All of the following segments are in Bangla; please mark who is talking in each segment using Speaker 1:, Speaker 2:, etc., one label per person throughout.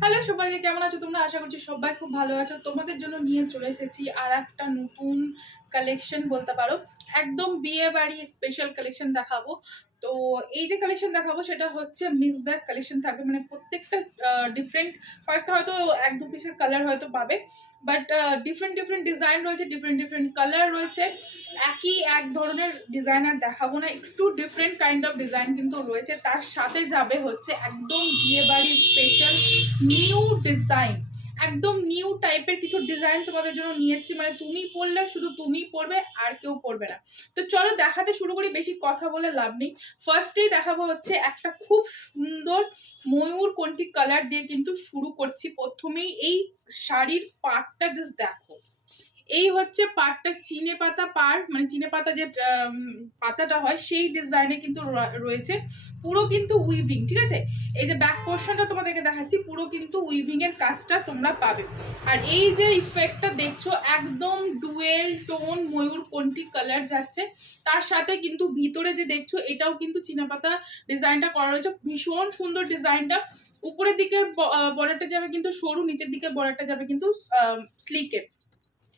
Speaker 1: হ্যালো সবাইকে, কেমন আছো তোমরা? আশা করছি সবাই খুব ভালো আছো। তোমাদের জন্য নিয়ে চলে এসেছি আর একটা নতুন কালেকশন বলতে পারো। একদম বিয়ে বাড়ি স্পেশাল কালেকশন দেখাবো। তো এই যে কালেকশন দেখাবো, সেটা হচ্ছে মিক্স ব্যাগ কালেকশন থাকবে। মানে প্রত্যেকটা ডিফারেন্ট কয়েকটা হয়তো এক দু পিসের কালার হয়তো পাবে। বাট ডিফারেন্ট ডিফারেন্ট ডিজাইন রয়েছে ডিফারেন্ট ডিফারেন্ট কালার রয়েছে। একই এক ধরনের ডিজাইন আর দেখাবো না। একটু ডিফারেন্ট কাইন্ড অফ ডিজাইন কিন্তু রয়েছে। তার সাথে যাবে হচ্ছে একদম বিয়ে বাড়ির স্পেশাল নিউ ডিজাইন একদম নিউ টাইপের কিছু ডিজাইন তোমাদের জন্য নিয়ে এসেছি। মানে তুমি পড়লে, শুধু তুমি পড়বে, আর কেউ পড়বে না। তো চলো দেখাতে শুরু করি, বেশি কথা বলে লাভ নেই। ফার্স্টেই দেখাবো হচ্ছে একটা খুব সুন্দর ময়ূর কোনটি কালার দিয়ে কিন্তু শুরু করছি। প্রথমেই এই শাড়ির পাটটা জাস্ট দেখো এই হচ্ছে পাটটা চিনে পাতা পার মানে চিনে পাতা যে পাতাটা হয়, সেই ডিজাইনে কিন্তু রয়েছে পুরো কিন্তু উইভিং ঠিক আছে? এই যে ব্যাক পোর্শনটা তোমাদেরকে দেখাচ্ছি, পুরো কিন্তু উইভিং এর কাজটা তোমরা পাবে। আর এই যে ইফেক্টটা দেখছ, একদম ডুয়েল টোন ময়ূর কোনটি কালার যাচ্ছে, তার সাথে কিন্তু ভিতরে যে দেখছ, এটাও কিন্তু চিনাপাতা ডিজাইনটা করা রয়েছে। ভীষণ সুন্দর ডিজাইনটা উপরের দিকের বর্ডারটা যাবে কিন্তু সরু, নিচের দিকের বর্ডারটা যাবে কিন্তু স্লিকে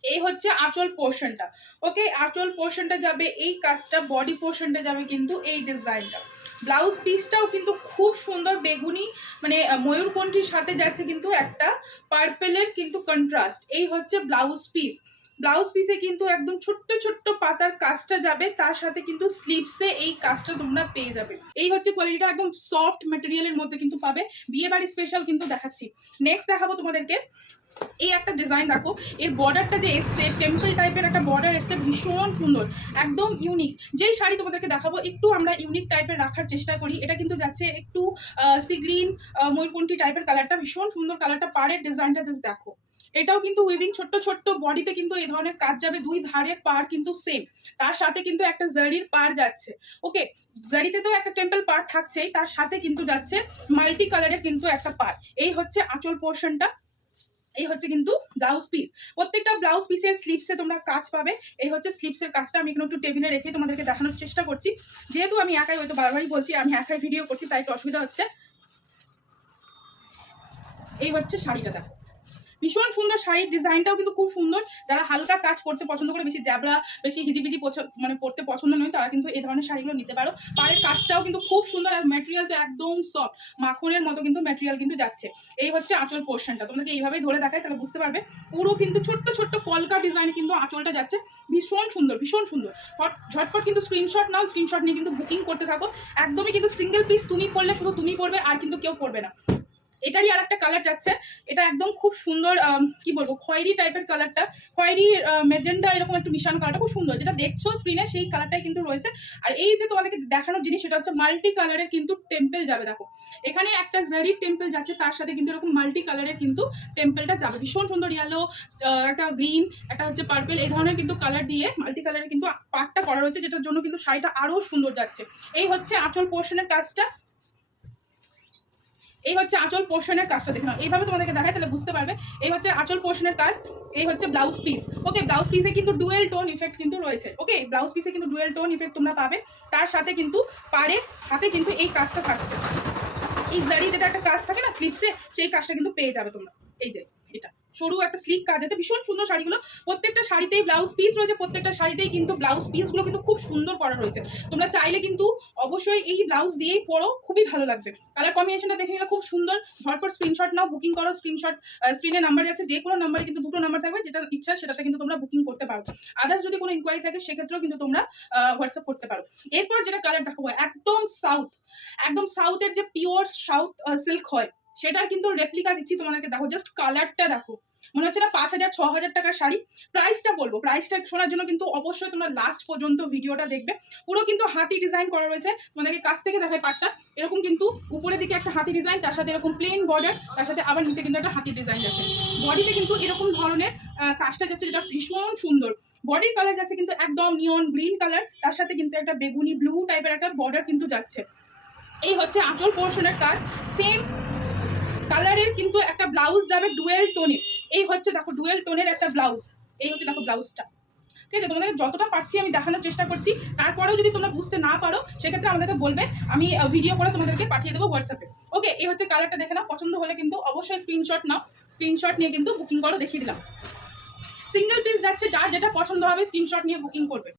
Speaker 1: এই হচ্ছে আঁচল পোর্শনটা। ওকে, আঁচল পোর্শনটা যাবে, এই কাজটা বডি পোর্শনটা যাবে কিন্তু এই ডিজাইনটা। ব্লাউজ পিসটাও কিন্তু খুব সুন্দর বেগুনি মানে ময়ূরকণ্ঠীর সাথে যাচ্ছে কিন্তু একটা পার্পেলের কিন্তু কন্ট্রাস্ট এই হচ্ছে ব্লাউজ পিস ব্লাউজ পিসে কিন্তু একদম ছোট্ট ছোট্ট পাতার কাজটা যাবে, তার সাথে কিন্তু স্লিপসে এই কাজটা তোমরা পেয়ে যাবে। এই হচ্ছে কোয়ালিটিটা একদম সফট মেটেরিয়ালের মধ্যে কিন্তু পাবে। বিয়ে বাড়ি স্পেশাল কিন্তু দেখাচ্ছি। নেক্সট দেখাবো তোমাদেরকে। এই একটা ডিজাইন দেখো, এর বর্ডারটা যে এসছে টেম্পল টাইপের একটা বর্ডার এসছে, ভীষণ সুন্দর, একদম ইউনিক যেই শাড়ি তোমাদেরকে দেখাবো, একটু আমরা ইউনিক টাইপের রাখার চেষ্টা করি। এটা কিন্তু যাচ্ছে একটু সি গ্রিন ময়ূরকণ্ঠী টাইপের কালারটা ভীষণ সুন্দর কালারটা পাড়ের ডিজাইনটা জাস্ট দেখো। এটাও কিন্তু উইভিং ছোট্ট ছোট্ট বডিতে কিন্তু এই ধরনের কাজ যাবে। দুই ধারের পার কিন্তু সেম তার সাথে কিন্তু একটা জারির পার যাচ্ছে। ওকে জারিতে তো একটা টেম্পল পার থাকছেই, তার সাথে কিন্তু যাচ্ছে মাল্টি কালারের কিন্তু একটা পার এই হচ্ছে আঁচল পোর্শনটা এই হচ্ছে কিন্তু ব্লাউজ পিস প্রত্যেকটা ব্লাউজ পিসের স্লিপসে তোমরা কাজ পাবে। এই হচ্ছে স্লিপসের কাজটা আমি এখানে একটু টেবিলে রেখে তোমাদেরকে দেখানোর চেষ্টা করছি। যেহেতু আমি একাই হয়তো বারবারই বলছি, আমি একাই ভিডিও করছি, তাই একটু অসুবিধা হচ্ছে। এই হচ্ছে শাড়িটা দেখো। ভীষণ সুন্দর শাড়ির ডিজাইনটাও কিন্তু খুব সুন্দর। যারা হালকা কাজ করতে পছন্দ করে, বেশি জ্যাবলা বেশি হিজিবিজি মানে পড়তে পছন্দ নয়, তারা কিন্তু এই ধরনের শাড়িগুলো নিতে পারো। পাড়ের কাজটাও কিন্তু খুব সুন্দর আর ম্যাটেরিয়াল তো একদম সফট মাখনের মতো কিন্তু ম্যাটেরিয়াল কিন্তু যাচ্ছে। এই হচ্ছে আঁচল পোর্শনটা তোমাদেরকে এইভাবেই ধরে দেখায়, তাহলে বুঝতে পারবে। পুরো কিন্তু ছোট্ট ছোট্ট কলকা ডিজাইন কিন্তু আঁচলটা যাচ্ছে। ভীষণ সুন্দর ভীষণ সুন্দর। ঝটপট কিন্তু স্ক্রিনশট নাও স্ক্রিনশট নিয়ে কিন্তু বুকিং করতে থাকো। একদমই কিন্তু সিঙ্গেল পিস তুমি পড়লে শুধু তুমি পড়বে আর কিন্তু কেউ পড়বে না। এটারই আর একটা কালার যাচ্ছে। এটা একদম খুব সুন্দর কি বলব, খয়েরি টাইপের কালারটা খয়েরি মেজেন্ডা এরকম একটু মিশানো কালারটা খুব সুন্দর। যেটা দেখছ স্ক্রিনে সেই কালারটাই কিন্তু রয়েছে। আর এই যে তোমাদেরকে দেখানোর জিনিস, সেটা হচ্ছে মাল্টি কালারের কিন্তু টেম্পেল যাবে, দেখো। এখানে একটা জারি টেম্পল যাচ্ছে, তার সাথে কিন্তু এরকম মাল্টি কালারের কিন্তু টেম্পেলটা যাবে। ভীষণ সুন্দর ইয়েলো একটা গ্রিন একটা হচ্ছে পার্পেল এই ধরনের কিন্তু কালার দিয়ে মাল্টি কালারের কিন্তু পার্টটা করা রয়েছে, যেটার জন্য কিন্তু শাড়িটা আরও সুন্দর যাচ্ছে। এই হচ্ছে আঁচল পোর্শনের কাজটা। এই হচ্ছে আঁচল পোর্শনের কাজটা দেখে নাও। এইভাবে তোমাদেরকে দেখায় তাহলে বুঝতে পারবে। এই হচ্ছে আঁচল পোর্শনের কাজ, এই হচ্ছে ব্লাউজ পিস ওকে ব্লাউজ পিসে কিন্তু ডুয়েল টোন ইফেক্ট কিন্তু রয়েছে। ওকে ব্লাউজ পিসে কিন্তু ডুয়েল টোন ইফেক্ট তোমরা পাবে। তার সাথে কিন্তু পারে হাতে কিন্তু এই কাজটা থাকছে। এই জারি যেটা একটা কাজ থাকে না স্লিপসে সেই কাজটা কিন্তু পেয়ে যাবে তোমরা। এই যে, এটা। সরু একটা স্লিক কাজ আছে, ভীষণ সুন্দর শাড়িগুলো। প্রত্যেকটা শাড়িতেই ব্লাউজ পিস রয়েছে, প্রত্যেকটা শাড়িতেই কিন্তু ব্লাউজ পিসগুলো কিন্তু খুব সুন্দর করা রয়েছে। তোমরা চাইলে কিন্তু অবশ্যই এই ব্লাউজ দিয়েই পরো, খুবই ভালো লাগবে। কালার কম্বিনেশনটা দেখে নিলে খুব সুন্দর। ঝটপট স্ক্রিনশট নাও বুকিং করো স্ক্রিনশট স্ক্রিনে নাম্বার যাচ্ছে যে কোনো নাম্বারে কিন্তু দুটো নাম্বার থাকবে, যেটা ইচ্ছা সেটাতে কিন্তু তোমরা বুকিং করতে পারো। আদার্স যদি কোনো ইনকোয়ারি থাকে, সেক্ষেত্রেও কিন্তু তোমরা হোয়াটসঅ্যাপ করতে পারো। এরপর যেটা কালার দেখাবো, একদম সাউথ একদম সাউথের যে পিওর সাউথ সিল্ক হয়, সেটার কিন্তু রেপ্লিকা দিচ্ছি তোমাদেরকে, দেখো জাস্ট কালারটা দেখো। মনে হচ্ছে না পাঁচ হাজার, ছ হাজার টাকার শাড়ি। প্রাইসটা বলব। প্রাইসটা শোনার জন্য কিন্তু অবশ্যই তোমরা লাস্ট পর্যন্ত ভিডিওটা দেখবে। পুরো কিন্তু হাতি ডিজাইন করা রয়েছে। তোমাদেরকে কাছ থেকে দেখায় পাটটা এরকম কিন্তু উপরের দিকে একটা হাতি ডিজাইন তার সাথে এরকম প্লেন বর্ডার তার সাথে আবার নিচে কিন্তু একটা হাতি ডিজাইন যাচ্ছে বডিতে কিন্তু এরকম ধরনের কাজটা যাচ্ছে যেটা ভীষণ সুন্দর। বডির কালার যাচ্ছে কিন্তু একদম নিয়ন গ্রিন কালার তার সাথে কিন্তু একটা বেগুনি ব্লু টাইপের একটা বর্ডার কিন্তু যাচ্ছে। এই হচ্ছে আঁচল পোর্শনের কাজ। সেম কালারের কিন্তু একটা ব্লাউজ যাবে ডুয়েল টোনে এই হচ্ছে দেখো ডুয়েল টোনের একটা ব্লাউজ এই হচ্ছে দেখো ব্লাউজটা ঠিক আছে? তোমাদের যতটা পারছি আমি দেখানোর চেষ্টা করছি। তারপরেও যদি তোমরা বুঝতে না পারো, সেক্ষেত্রে আমাদেরকে বলবে, আমি ভিডিও করে তোমাদেরকে পাঠিয়ে দেবো হোয়াটসঅ্যাপে ওকে এই হচ্ছে কালারটা দেখে নাও, পছন্দ হলে কিন্তু অবশ্যই স্ক্রিনশট নাও। স্ক্রিনশট নিয়ে কিন্তু বুকিং করো, দেখিয়ে দিলাম। সিঙ্গেল পিস যাচ্ছে, যার যেটা পছন্দ হবে স্ক্রিনশট নিয়ে বুকিং করবে।